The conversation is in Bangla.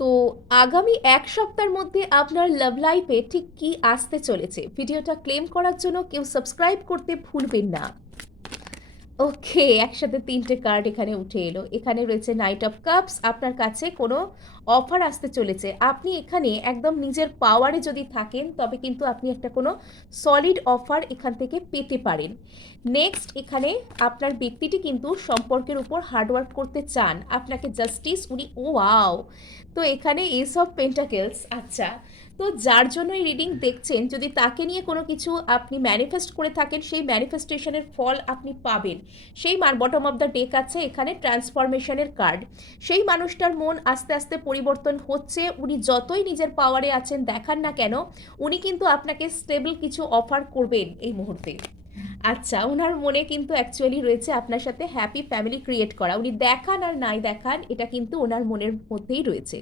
তো আগামী এক সপ্তাহের মধ্যে আপনার লাভ লাইফে ঠিক কী আসতে চলেছে, ভিডিওটা ক্লেম করার জন্য কেউ সাবস্ক্রাইব করতে ভুলবেন না। ওকে, একসাথে 3টে কার্ড এখানে উঠে এলো। এখানে রয়েছে নাইট অফ কাপস। আপনার কাছে কোনো অফার আসতে চলেছে। আপনি এখানে একদম নিজের পাওয়ারে যদি থাকেন, তবে কিন্তু আপনি একটা কোনো সলিড অফার এখান থেকে পেতে পারেন। নেক্সট, এখানে আপনার ব্যক্তিটি কিন্তু সম্পর্কের উপর হার্ডওয়ার্ক করতে চান। আপনাকে জাস্টিস উনি, ও ওয়াও! তো এখানে এস অফ পেন্টাকেলস, আচ্ছা। তো যার জন্য এই রিডিং দেখছেন, যদি তাকে নিয়ে কোনো কিছু আপনি ম্যানিফেস্ট করে থাকেন, সেই ম্যানিফেস্টেশনের ফল আপনি পাবেন। সেই বটম অফ দ্য ডেক আছে এখানে ট্রান্সফরমেশনের কার্ড। সেই মানুষটার মন আস্তে আস্তে পরিবর্তন হচ্ছে। উনি যতই নিজের পাওয়ারে আছেন দেখান না কেন, উনি কিন্তু আপনাকে স্টেবল কিছু অফার করবেন এই মুহূর্তে। আচ্ছা, ওনার মনে কিন্তু অ্যাকচুয়ালি রয়েছে আপনার সাথে হ্যাপি ফ্যামিলি ক্রিয়েট করা। উনি দেখান আর নাই দেখান, এটা কিন্তু ওনার মনের মধ্যেই রয়েছে।